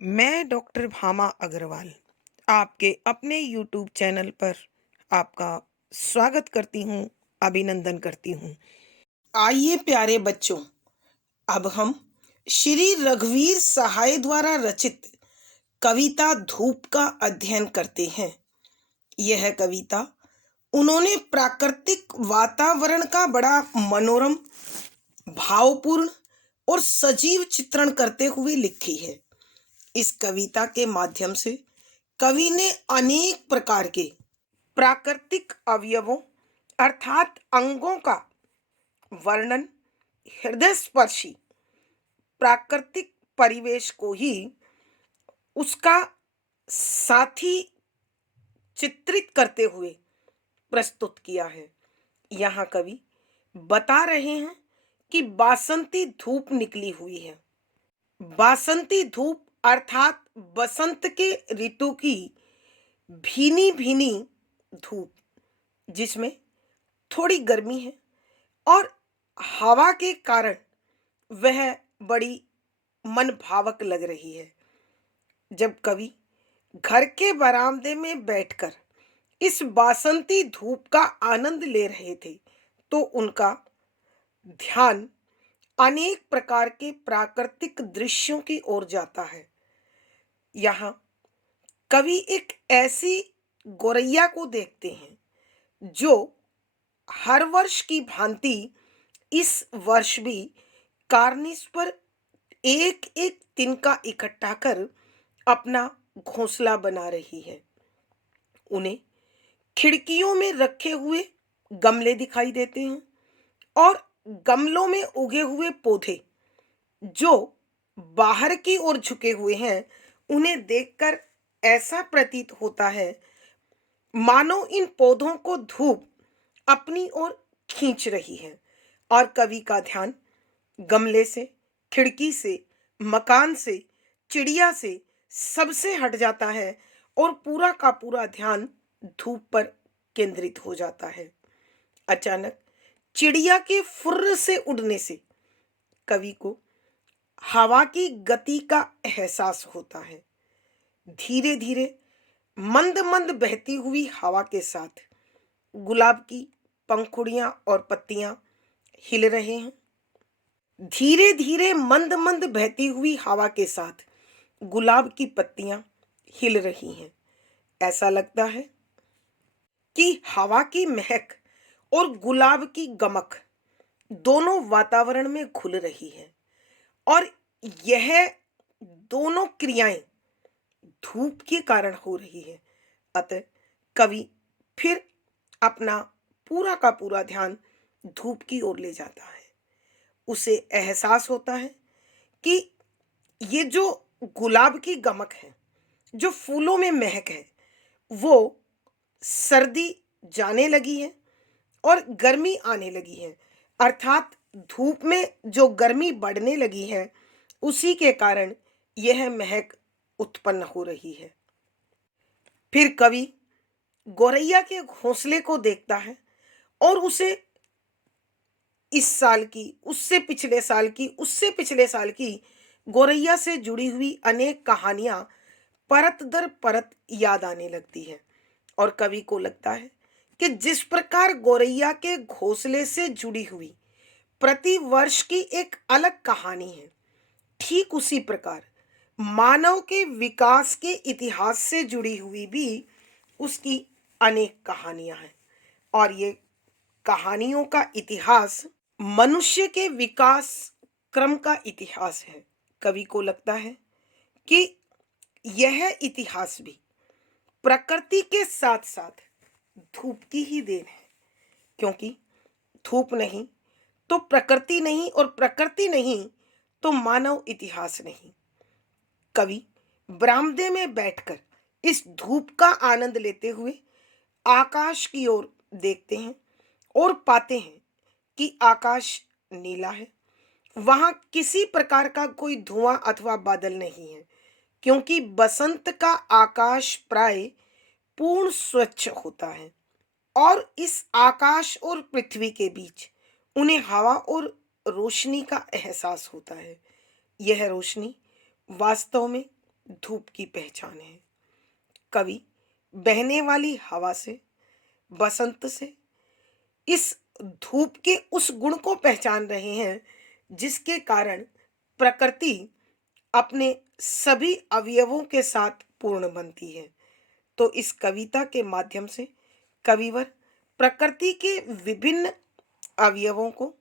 मैं डॉक्टर भामा अग्रवाल आपके अपने यूट्यूब चैनल पर आपका स्वागत करती हूँ, अभिनंदन करती हूँ। आइए प्यारे बच्चों, अब हम श्री रघुवीर सहाय द्वारा रचित कविता धूप का अध्ययन करते हैं। यह कविता उन्होंने प्राकृतिक वातावरण का बड़ा मनोरम, भावपूर्ण और सजीव चित्रण करते हुए लिखी है। इस कविता के माध्यम से कवि ने अनेक प्रकार के प्राकृतिक अवयवों अर्थात अंगों का वर्णन, हृदय स्पर्शी प्राकृतिक परिवेश को ही उसका साथी चित्रित करते हुए प्रस्तुत किया है। यहाँ कवि बता रहे हैं कि बासंती धूप निकली हुई है। बासंती धूप अर्थात बसंत के ऋतु की भीनी भीनी धूप, जिसमें थोड़ी गर्मी है और हवा के कारण वह बड़ी मन भावक लग रही है। जब कवि घर के बरामदे में बैठकर इस बासंती धूप का आनंद ले रहे थे, तो उनका ध्यान अनेक प्रकार के प्राकृतिक दृश्यों की ओर जाता है। यहाँ कवि एक ऐसी गोरैया को देखते हैं जो हर वर्ष की भांति इस वर्ष भी कार्निस पर एक एक तिनका इकट्ठा कर अपना घोंसला बना रही है। उन्हें खिड़कियों में रखे हुए गमले दिखाई देते हैं और गमलों में उगे हुए पौधे जो बाहर की ओर झुके हुए हैं, उन्हें देखकर ऐसा प्रतीत होता है मानो इन पौधों को धूप अपनी ओर खींच रही है। और कवि का ध्यान गमले से, खिड़की से, मकान से, चिड़िया से, सबसे हट जाता है और पूरा का पूरा ध्यान धूप पर केंद्रित हो जाता है। अचानक चिड़िया के फुर्र से उड़ने से कवि को हवा की गति का एहसास होता है। धीरे धीरे मंद मंद बहती हुई हवा के साथ गुलाब की पंखुड़ियां और पत्तियां हिल रहे हैं। धीरे धीरे मंद मंद बहती हुई हवा के साथ गुलाब की पत्तियां हिल रही हैं। ऐसा लगता है कि हवा की महक और गुलाब की गमक दोनों वातावरण में घुल रही है और यह दोनों क्रियाएं धूप के कारण हो रही है। अतः कवि फिर अपना पूरा का पूरा ध्यान धूप की ओर ले जाता है। उसे एहसास होता है कि ये जो गुलाब की गमक है, जो फूलों में महक है, वो सर्दी जाने लगी है और गर्मी आने लगी है। अर्थात धूप में जो गर्मी बढ़ने लगी है, उसी के कारण यह महक उत्पन्न हो रही है। फिर कवि गौरैया के घोंसले को देखता है और उसे इस साल की, उससे पिछले साल की, उससे पिछले साल की गौरैया से जुड़ी हुई अनेक कहानियां परत दर परत याद आने लगती है और कवि को लगता है कि जिस प्रकार गौरैया के घोंसले से जुड़ी हुई प्रति वर्ष की एक अलग कहानी है, ठीक उसी प्रकार मानव के विकास के इतिहास से जुड़ी हुई भी उसकी अनेक कहानियां हैं। और ये कहानियों का इतिहास मनुष्य के विकास क्रम का इतिहास है। कवि को लगता है कि यह इतिहास भी प्रकृति के साथ साथ धूप की ही देन है, क्योंकि धूप नहीं तो प्रकृति नहीं और प्रकृति नहीं तो मानव इतिहास नहीं। कवि बरामदे में बैठकर इस धूप का आनंद लेते हुए आकाश की ओर देखते हैं और पाते हैं कि आकाश नीला है। वहां किसी प्रकार का कोई धुआं अथवा बादल नहीं है, क्योंकि बसंत का आकाश प्राय पूर्ण स्वच्छ होता है और इस आकाश और पृथ्वी के बीच उन्हें हवा और रोशनी का एहसास होता है। यह रोशनी वास्तव में धूप की पहचान है। कवि बहने वाली हवा से, बसंत से, इस धूप के उस गुण को पहचान रहे हैं जिसके कारण प्रकृति अपने सभी अवयवों के साथ पूर्ण बनती है। तो इस कविता के माध्यम से कविवर प्रकृति के विभिन्न अवयवों को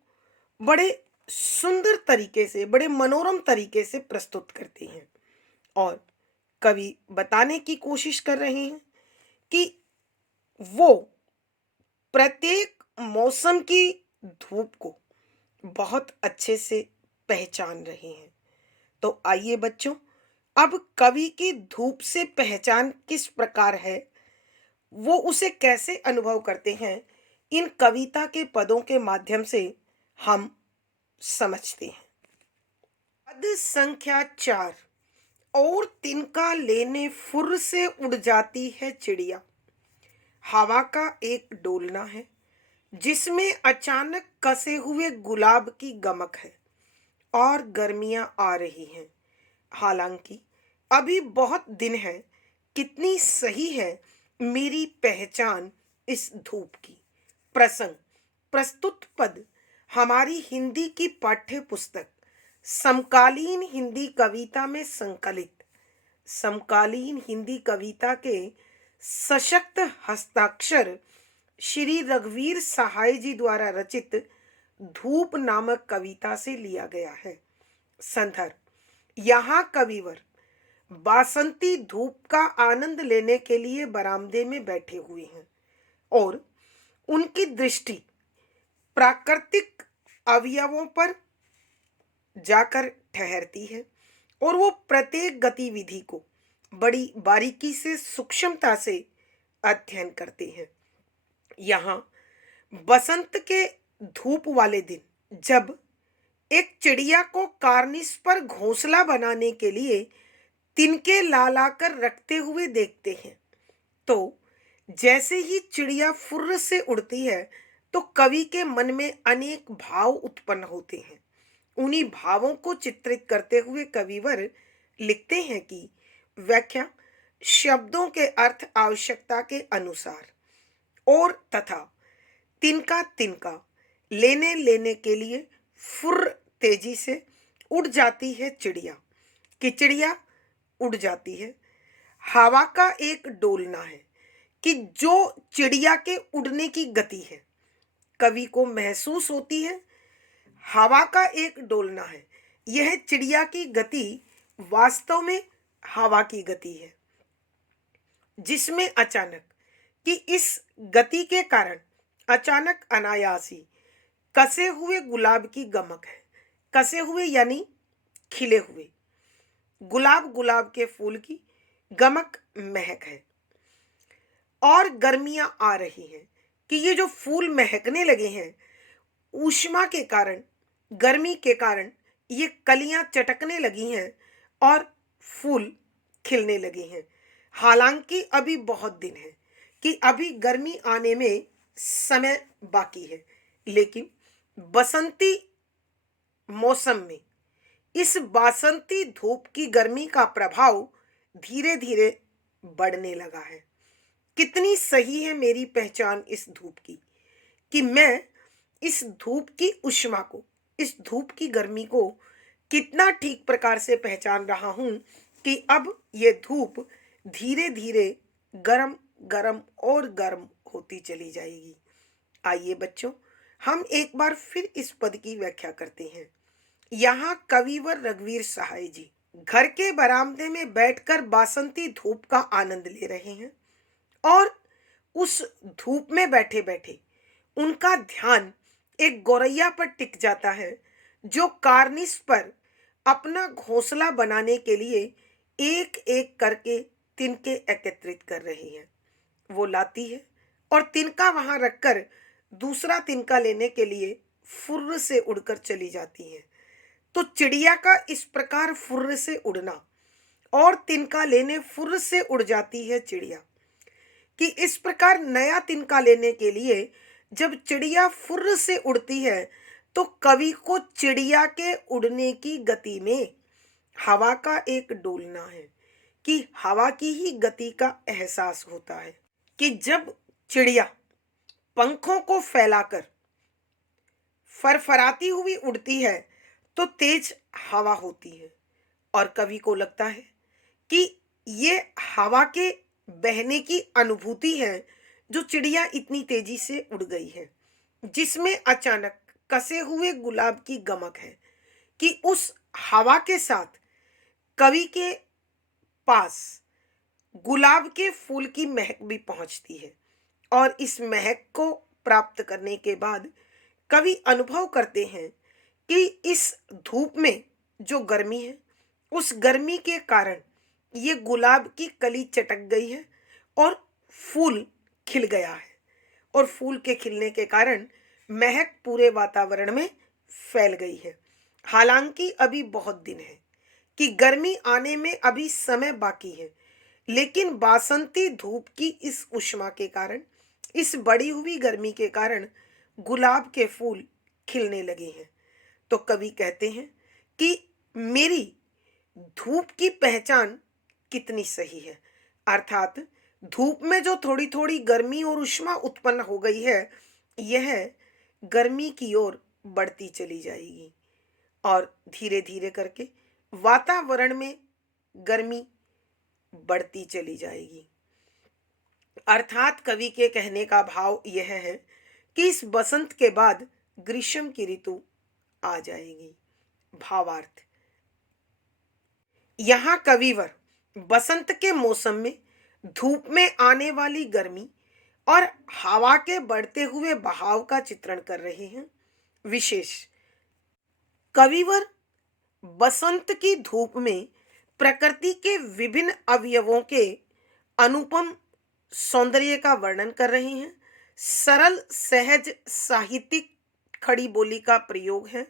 बड़े सुंदर तरीके से, बड़े मनोरम तरीके से प्रस्तुत करते हैं और कवि बताने की कोशिश कर रहे हैं कि वो प्रत्येक मौसम की धूप को बहुत अच्छे से पहचान रहे हैं। तो आइए बच्चों, अब कवि की धूप से पहचान किस प्रकार है, वो उसे कैसे अनुभव करते हैं, इन कविता के पदों के माध्यम से हम समझते हैं। पद संख्या 4। और तिनका लेने फुर्र से उड़ जाती है चिड़िया। हवा का एक डोलना है जिसमें अचानक कसे हुए गुलाब की गमक है और गर्मियां आ रही हैं। हालांकि अभी बहुत दिन है, कितनी सही है मेरी पहचान इस धूप की। प्रसंग प्रस्तुत पद हमारी हिंदी की पाठ्य पुस्तक समकालीन हिंदी कविता में संकलित समकालीन हिंदी कविता के सशक्त हस्ताक्षर श्री रघुवीर सहाय जी द्वारा रचित धूप नामक कविता से लिया गया है। संदर्भ यहाँ कविवर बासंती धूप का आनंद लेने के लिए बरामदे में बैठे हुए हैं और उनकी दृष्टि प्राकृतिक अवयवों पर जाकर ठहरती है और वो प्रत्येक गतिविधि को बड़ी बारीकी से, सूक्ष्मता से अध्ययन करते हैं। यहाँ बसंत के धूप वाले दिन जब एक चिड़िया को कार्निस पर घोंसला बनाने के लिए तिनके ला ला कर रखते हुए देखते हैं, तो जैसे ही चिड़िया फुर्र से उड़ती है तो कवि के मन में अनेक भाव उत्पन्न होते हैं। उन्हीं भावों को चित्रित करते हुए कविवर लिखते हैं कि व्याख्या शब्दों के अर्थ आवश्यकता के अनुसार और तथा तिनका तिनका लेने लेने के लिए फुर्र तेजी से उड़ जाती है चिड़िया कि चिड़िया उड़ जाती है। हवा का एक डोलना है कि जो चिड़िया के उड़ने की गति है कवि को महसूस होती है। हवा का एक डोलना है, यह चिड़िया की गति वास्तव में हवा की गति है जिसमें अचानक कि इस गति के कारण अचानक अनायासी कसे हुए गुलाब की गमक है। कसे हुए यानी खिले हुए, गुलाब गुलाब के फूल की गमक महक है और गर्मियां आ रही हैं कि ये जो फूल महकने लगे हैं ऊष्मा के कारण, गर्मी के कारण ये कलियां चटकने लगी हैं और फूल खिलने लगे हैं। हालांकि अभी बहुत दिन है कि अभी गर्मी आने में समय बाकी है, लेकिन बसंती मौसम में इस बासंती धूप की गर्मी का प्रभाव धीरे धीरे बढ़ने लगा है। कितनी सही है मेरी पहचान इस धूप की कि मैं इस धूप की ऊष्मा को, इस धूप की गर्मी को कितना ठीक प्रकार से पहचान रहा हूं कि अब ये धूप धीरे धीरे गरम गरम और गर्म होती चली जाएगी। आइए बच्चों, हम एक बार फिर इस पद की व्याख्या करते हैं। यहाँ कविवर रघुवीर सहाय जी घर के बरामदे में बैठकर बासंती धूप का आनंद ले रहे हैं और उस धूप में बैठे बैठे उनका ध्यान एक गौरैया पर टिक जाता है जो कार्निस पर अपना घोंसला बनाने के लिए एक एक करके तिनके एकत्रित कर रही है। वो लाती है और तिनका वहां रखकर दूसरा तिनका लेने के लिए फुर्र से उड़कर चली जाती है। तो चिड़िया का इस प्रकार फुर्र से उड़ना और तिनका लेने फुर्र से उड़ जाती है चिड़िया कि इस प्रकार नया तिनका लेने के लिए जब चिड़िया फुर्र से उड़ती है तो कवि को चिड़िया के उड़ने की गति में हवा का एक डोलना है कि हवा की ही गति का एहसास होता है कि जब चिड़िया पंखों को फैलाकर फरफराती हुई उड़ती है तो तेज हवा होती है और कवि को लगता है कि ये हवा के बहने की अनुभूति है जो चिड़िया इतनी तेजी से उड़ गई है, जिसमें अचानक कसे हुए गुलाब की गमक है कि उस हवा के साथ कवि के पास गुलाब के फूल की महक भी पहुंचती है। और इस महक को प्राप्त करने के बाद कवि अनुभव करते हैं कि इस धूप में जो गर्मी है, उस गर्मी के कारण ये गुलाब की कली चटक गई है और फूल खिल गया है। और फूल के खिलने के कारण महक पूरे वातावरण में फैल गई है। हालांकि अभी बहुत दिन है कि गर्मी आने में अभी समय बाकी है, लेकिन बासंती धूप की इस उष्मा के कारण, इस बढ़ी हुई गर्मी के कारण गुलाब के फूल खिलने लगे हैं। तो कवि कहते हैं कि मेरी धूप की पहचान कितनी सही है, अर्थात धूप में जो थोड़ी थोड़ी गर्मी और उष्मा उत्पन्न हो गई है, यह गर्मी की ओर बढ़ती चली जाएगी और धीरे धीरे करके वातावरण में गर्मी बढ़ती चली जाएगी। अर्थात कवि के कहने का भाव यह है कि इस बसंत के बाद ग्रीष्म की ऋतु आ जाएगी। भावार्थ, यहाँ कविवर बसंत के मौसम में धूप में आने वाली गर्मी और हवा के बढ़ते हुए बहाव का चित्रण कर रहे हैं। विशेष, कविवर बसंत की धूप में प्रकृति के विभिन्न अवयवों के अनुपम सौंदर्य का वर्णन कर रहे हैं। सरल सहज साहित्यिक खड़ी बोली का प्रयोग है।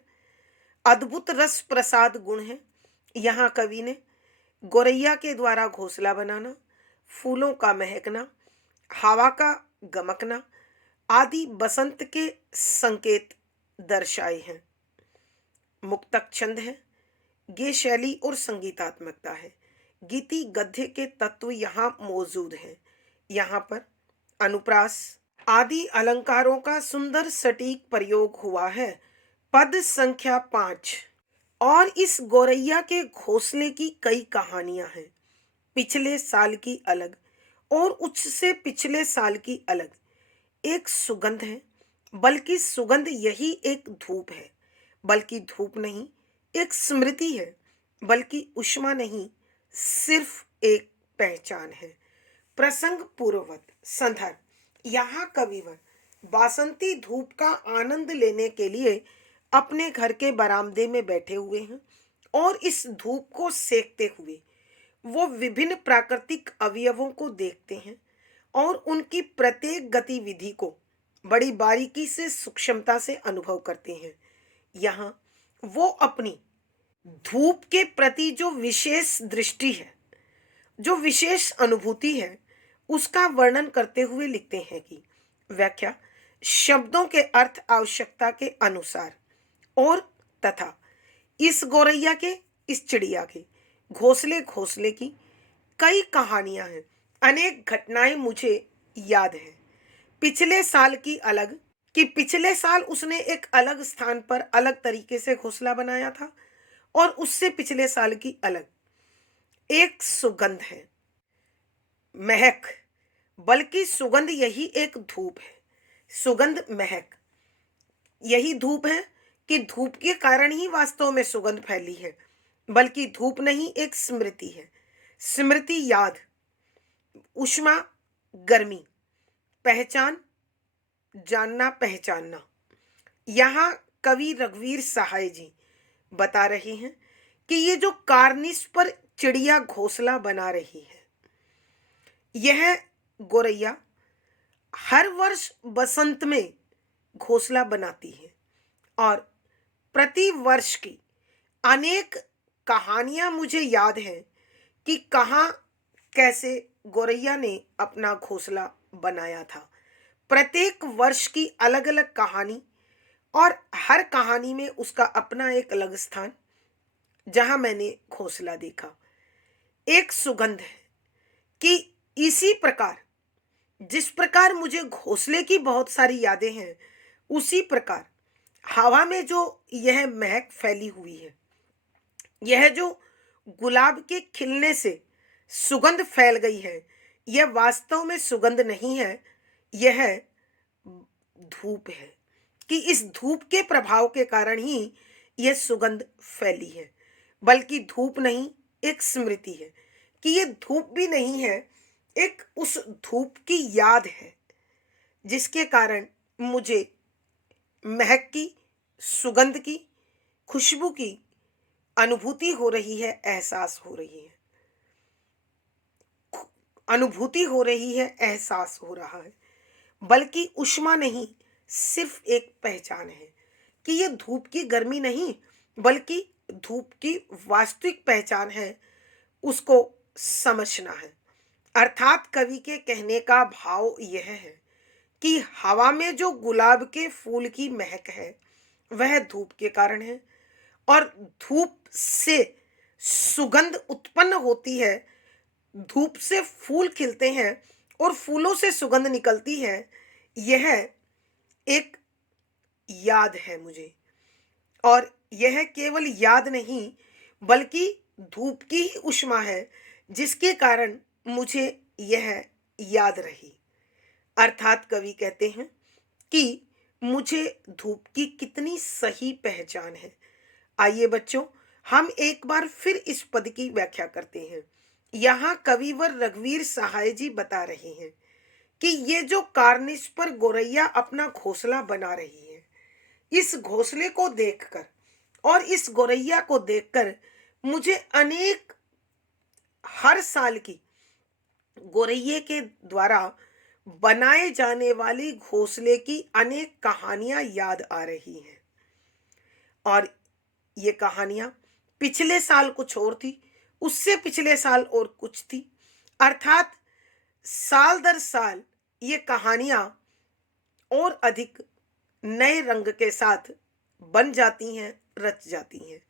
अद्भुत रस प्रसाद गुण है। यहाँ कवि ने गोरैया के द्वारा घोंसला बनाना, फूलों का महकना, हवा का गमकना आदि बसंत के संकेत दर्शाए हैं। मुक्तक छंद है। गे शैली और संगीतात्मकता है। गीति गद्य के तत्व यहाँ मौजूद हैं। यहाँ पर अनुप्रास आदि अलंकारों का सुंदर सटीक प्रयोग हुआ है। पद संख्या 5। और इस गोरैया के घोंसले की कई कहानियां हैं। पिछले साल की अलग और उससे पिछले साल की अलग एक सुगंध है, बल्कि सुगंध यही एक धूप है, बल्कि धूप नहीं एक स्मृति है, बल्कि उष्मा नहीं सिर्फ एक पहचान है। प्रसंग पूर्ववत संदर्भ, यहाँ कविवर बासंती धूप का आनंद लेने के लिए अपने घर के बरामदे में बैठे हुए हैं और इस धूप को सेकते हुए वो विभिन्न प्राकृतिक अवयवों को देखते हैं और उनकी प्रत्येक गतिविधि को बड़ी बारीकी से सूक्ष्मता से अनुभव करते हैं। यहाँ वो अपनी धूप के प्रति जो विशेष दृष्टि है, जो विशेष अनुभूति है, उसका वर्णन करते हुए लिखते हैं कि व्याख्या, शब्दों के अर्थ आवश्यकता के अनुसार और तथा इस गोरैया के, इस चिड़िया के घोंसले की कई कहानियां हैं, अनेक घटनाएं मुझे याद हैं। पिछले साल की अलग, कि पिछले साल उसने एक अलग स्थान पर अलग तरीके से घोंसला बनाया था, और उससे पिछले साल की अलग एक सुगंध है, महक, बल्कि सुगंध यही एक धूप है। सुगंध महक यही धूप है कि धूप के कारण ही वास्तव में सुगंध फैली है, बल्कि धूप नहीं एक स्मृति है। स्मृति याद, उष्मा गर्मी, पहचान जानना पहचानना। यहाँ कवि रघुवीर सहाय जी बता रहे हैं कि ये जो कार्निस पर चिड़िया घोंसला बना रही है, यह गोरैया हर वर्ष बसंत में घोंसला बनाती है और प्रति वर्ष की अनेक कहानियां मुझे याद हैं कि कहाँ कैसे गोरैया ने अपना घोंसला बनाया था। प्रत्येक वर्ष की अलग अलग कहानी और हर कहानी में उसका अपना एक अलग स्थान जहां मैंने घोंसला देखा। एक सुगंध है कि इसी प्रकार जिस प्रकार मुझे घोंसले की बहुत सारी यादें हैं, उसी प्रकार हवा में जो यह महक फैली हुई है, यह जो गुलाब के खिलने से सुगंध फैल गई है, यह वास्तव में सुगंध नहीं है, यह धूप है। कि इस धूप के प्रभाव के कारण ही यह सुगंध फैली है। बल्कि धूप नहीं, एक स्मृति है। कि ये धूप भी नहीं है, एक उस धूप की याद है जिसके कारण मुझे महक की, सुगंध की, खुशबू की अनुभूति हो रही है, एहसास हो रही है। अनुभूति हो रही है, एहसास हो रहा है। बल्कि ऊष्मा नहीं, सिर्फ एक पहचान है कि ये धूप की गर्मी नहीं, बल्कि धूप की वास्तविक पहचान है, उसको समझना है। अर्थात कवि के कहने का भाव यह है कि हवा में जो गुलाब के फूल की महक है, वह धूप के कारण है। और धूप से सुगंध उत्पन्न होती है, धूप से फूल खिलते हैं और फूलों से सुगंध निकलती है। यह एक याद है मुझे, और यह केवल याद नहीं, बल्कि धूप की ही ऊष्मा है जिसके कारण मुझे यह याद रही। अर्थात कवि कहते हैं कि मुझे धूप की कितनी सही पहचान है। आइए बच्चों, हम एक बार फिर इस पद की व्याख्या करते हैं। यहाँ कविवर रघुवीर सहाय जी बता रहे हैं कि ये जो कार्निश पर गोरैया अपना घोंसला बना रही है, इस घोंसले को देखकर और इस गोरैया को देखकर मुझे अनेक, हर साल की गोरैये के द्वारा बनाए जाने वाली घोंसले की अनेक कहानियां याद आ रही हैं। और ये कहानियां पिछले साल कुछ और थी, उससे पिछले साल और कुछ थी। अर्थात साल दर साल ये कहानियां और अधिक नए रंग के साथ बन जाती हैं, रच जाती हैं।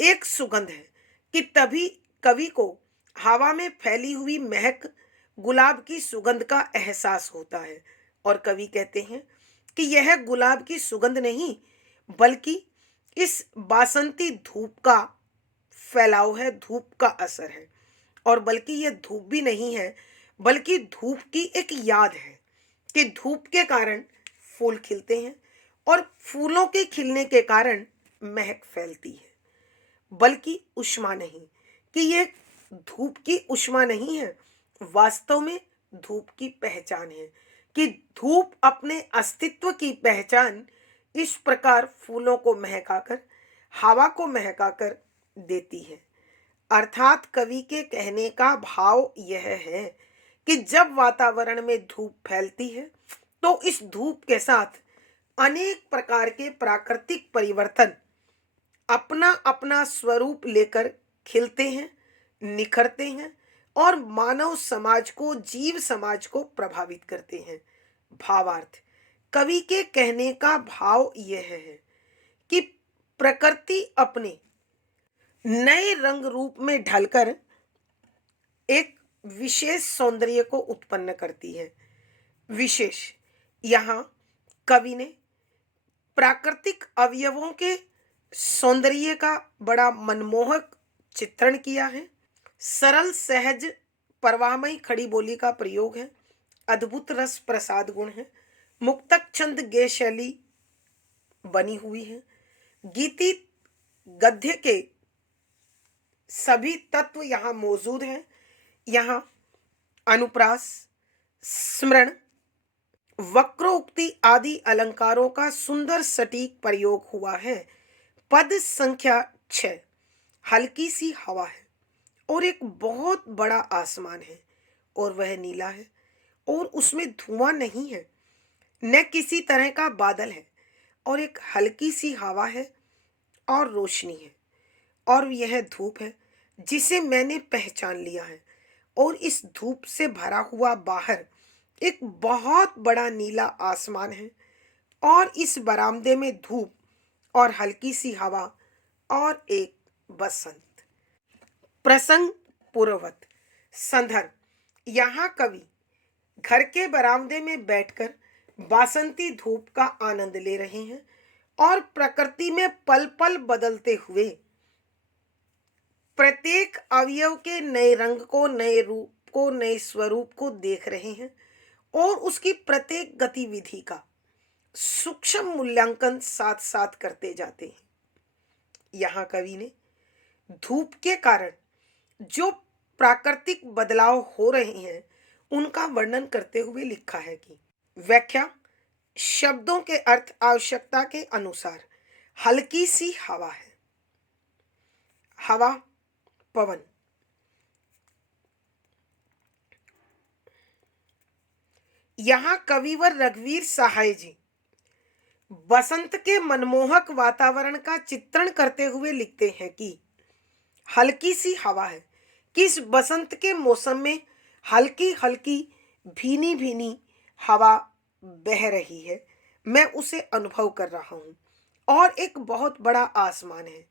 एक सुगंध है कि तभी कवि को हवा में फैली हुई महक गुलाब की सुगंध का एहसास होता है। और कवि कहते हैं कि यह गुलाब की सुगंध नहीं, बल्कि इस बासंती धूप का फैलाव है, धूप का असर है। और बल्कि यह धूप भी नहीं है, बल्कि धूप की एक याद है कि धूप के कारण फूल खिलते हैं और फूलों के खिलने के कारण महक फैलती है। बल्कि ऊष्मा नहीं, कि ये धूप की ऊष्मा नहीं है, वास्तव में धूप की पहचान है। कि धूप अपने अस्तित्व की पहचान इस प्रकार फूलों को महकाकर, हवा को महकाकर देती है। अर्थात कवि के कहने का भाव यह है कि जब वातावरण में धूप फैलती है, तो इस धूप के साथ अनेक प्रकार के प्राकृतिक परिवर्तन अपना अपना स्वरूप लेकर खिलते हैं, निखरते हैं और मानव समाज को, जीव समाज को प्रभावित करते हैं। भावार्थ, कवि के कहने का भाव यह है कि प्रकृति अपने नए रंग रूप में ढलकर एक विशेष सौंदर्य को उत्पन्न करती है। विशेष, यहाँ कवि ने प्राकृतिक अवयवों के सौंदर्य का बड़ा मनमोहक चित्रण किया है। सरल, सहज, परवाहमयी खड़ी बोली का प्रयोग है। अद्भुत रस प्रसाद गुण है। मुक्तक छंद गे शैली बनी हुई है। गीति गद्य के सभी तत्व यहाँ मौजूद हैं। यहाँ अनुप्रास, स्मरण, वक्रोक्ति आदि अलंकारों का सुंदर सटीक प्रयोग हुआ है। पद संख्या 6, हल्की सी हवा है और एक बहुत बड़ा आसमान है और वह नीला है और उसमें धुआं नहीं है, न किसी तरह का बादल है, और एक हल्की सी हवा है और रोशनी है। और यह धूप है जिसे मैंने पहचान लिया है। और इस धूप से भरा हुआ बाहर एक बहुत बड़ा नीला आसमान है और इस बरामदे में धूप और हल्की सी हवा और एक बसंत। प्रसंग पूर्ववत संदर्भ। यहाँ कवि घर के बरामदे में बैठकर बासंती धूप का आनंद ले रहे हैं और प्रकृति में पल पल बदलते हुए प्रत्येक अवयव के नए रंग को, नए रूप को, नए स्वरूप को देख रहे हैं और उसकी प्रत्येक गतिविधि का सूक्ष्म मूल्यांकन साथ साथ करते जाते हैं। यहाँ कवि ने धूप के कारण जो प्राकृतिक बदलाव हो रहे हैं उनका वर्णन करते हुए लिखा है कि व्याख्या, शब्दों के अर्थ आवश्यकता के अनुसार हल्की सी हवा है। हवा, पवन। यहाँ कविवर रघुवीर सहाय जी बसंत के मनमोहक वातावरण का चित्रण करते हुए लिखते हैं कि हल्की सी हवा है कि इस बसंत के मौसम में हल्की हल्की भीनी भीनी हवा बह रही है, मैं उसे अनुभव कर रहा हूँ। और एक बहुत बड़ा आसमान है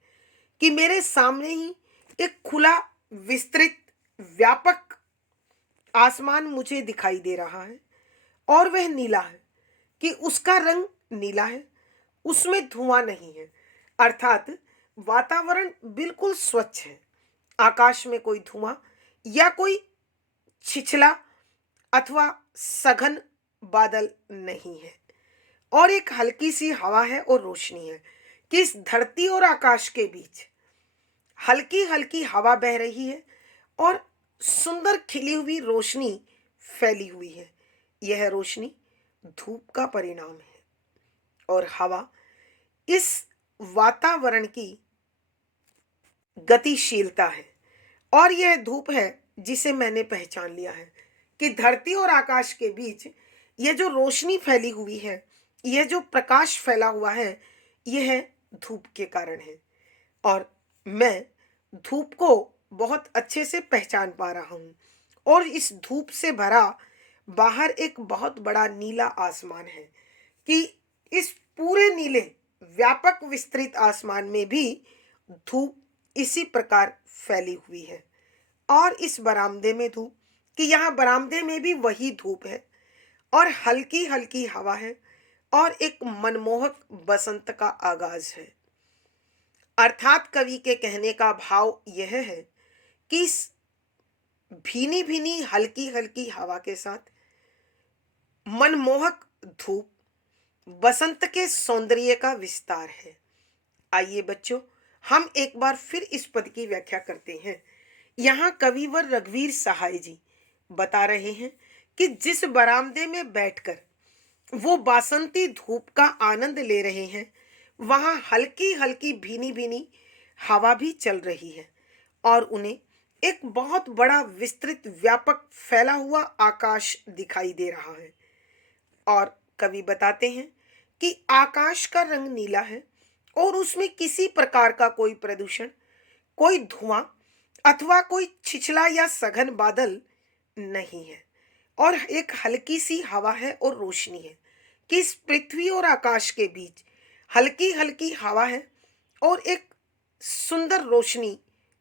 कि मेरे सामने ही एक खुला, विस्तृत, व्यापक आसमान मुझे दिखाई दे रहा है और वह नीला है कि उसका रंग नीला है, उसमें धुआं नहीं है, अर्थात वातावरण बिल्कुल स्वच्छ है। आकाश में कोई धुआं या कोई छिछला अथवा सघन बादल नहीं है और एक हल्की सी हवा है और रोशनी है कि इस धरती और आकाश के बीच हल्की हल्की हवा बह रही है और सुंदर खिली हुई रोशनी फैली हुई है। यह रोशनी धूप का परिणाम है और हवा इस वातावरण की गतिशीलता है और यह धूप है जिसे मैंने पहचान लिया है कि धरती और आकाश के बीच यह जो रोशनी फैली हुई है, यह जो प्रकाश फैला हुआ है, यह धूप के कारण है और मैं धूप को बहुत अच्छे से पहचान पा रहा हूँ। और इस धूप से भरा बाहर एक बहुत बड़ा नीला आसमान है कि इस पूरे नीले व्यापक विस्तृत आसमान में भी धूप इसी प्रकार फैली हुई है। और इस बरामदे में धूप कि यहाँ बरामदे में भी वही धूप है और हल्की हल्की हवा है और एक मनमोहक बसंत का आगाज है। अर्थात कवि के कहने का भाव यह है कि इस भीनी भीनी हल्की हल्की हवा के साथ मनमोहक धूप बसंत के सौंदर्य का विस्तार है। आइए बच्चों, हम एक बार फिर इस पद की व्याख्या करते हैं। यहाँ कविवर रघुवीर सहाय जी बता रहे हैं कि जिस बरामदे में बैठकर वो बासंती धूप का आनंद ले रहे हैं, वहां हल्की हल्की भीनी भीनी हवा भी चल रही है और उन्हें एक बहुत बड़ा, विस्तृत, व्यापक, फैला हुआ आकाश दिखाई दे रहा है। और कवि बताते हैं कि आकाश का रंग नीला है और उसमें किसी प्रकार का कोई प्रदूषण, कोई धुआं अथवा कोई छिछला या सघन बादल नहीं है और एक हल्की सी हवा है और रोशनी है कि इस पृथ्वी और आकाश के बीच हल्की हल्की हवा है और एक सुंदर रोशनी,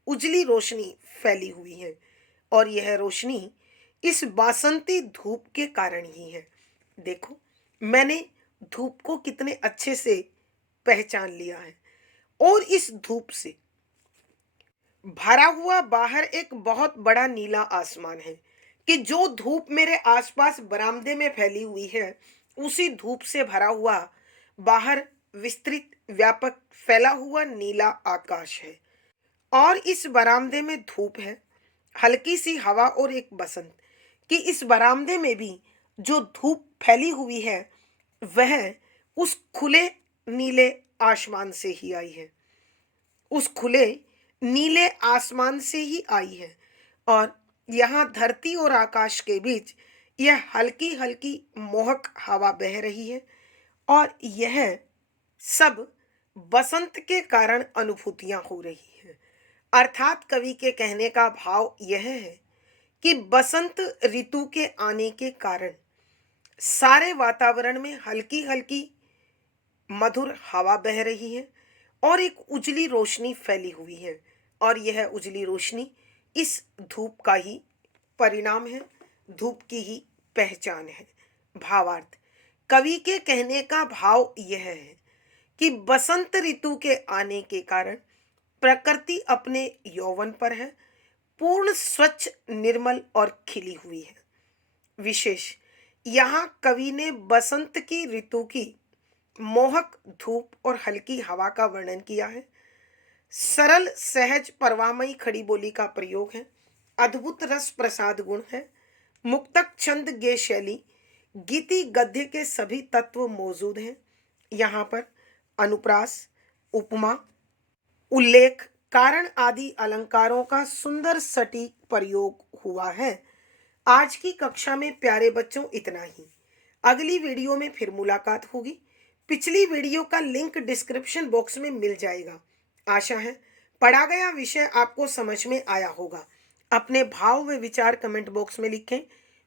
उजली रोशनी फैली हुई है और यह रोशनी इस बासंती धूप के कारण ही है। देखो, मैंने धूप को कितने अच्छे से पहचान लिया है और इस धूप से भरा हुआ बाहर एक बहुत बड़ा नीला आसमान है कि जो धूप मेरे आसपास बरामदे में फैली हुई है, उसी धूप से भरा हुआ बाहर विस्तृत, व्यापक, फैला हुआ नीला आकाश है। और इस बरामदे में धूप है, हल्की सी हवा और एक बसंत कि इस बरामदे में भी जो धूप फैली हुई है वह उस खुले नीले आसमान से ही आई है, उस खुले नीले आसमान से ही आई है। और यहाँ धरती और आकाश के बीच यह हल्की हल्की मोहक हवा बह रही है और यह सब बसंत के कारण अनुभूतियां हो रही हैं। अर्थात कवि के कहने का भाव यह है कि बसंत ऋतु के आने के कारण सारे वातावरण में हल्की हल्की मधुर हवा बह रही है और एक उजली रोशनी फैली हुई है और यह उजली रोशनी इस धूप का ही परिणाम है, धूप की ही पहचान है। भावार्थ: कवि के कहने का भाव यह है कि बसंत ऋतु के आने के कारण प्रकृति अपने यौवन पर है, पूर्ण स्वच्छ, निर्मल और खिली हुई है। विशेष: यहाँ कवि ने बसंत की ऋतु की मोहक धूप और हल्की हवा का वर्णन किया है। सरल, सहज, परवामयी खड़ी बोली का प्रयोग है। अद्भुत रस प्रसाद गुण है। मुक्तक, छंद, गेय शैली, गीति, गद्य के सभी तत्व मौजूद हैं। यहाँ पर अनुप्रास, उपमा, उल्लेख, कारण आदि अलंकारों का सुंदर सटीक प्रयोग हुआ है। आज की कक्षा में प्यारे बच्चों इतना ही। अगली वीडियो में फिर मुलाकात होगी। पिछली वीडियो का लिंक डिस्क्रिप्शन बॉक्स में मिल जाएगा। आशा है पढ़ा गया विषय आपको समझ में आया होगा। अपने भाव व विचार कमेंट बॉक्स में लिखें।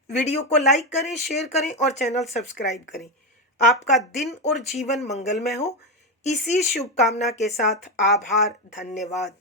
वीडियो को लाइक करें, शेयर करें और चैनल सब्सक्राइब करें। आपका दिन और जीवन मंगलमय हो, इसी शुभकामना के साथ आभार, धन्यवाद।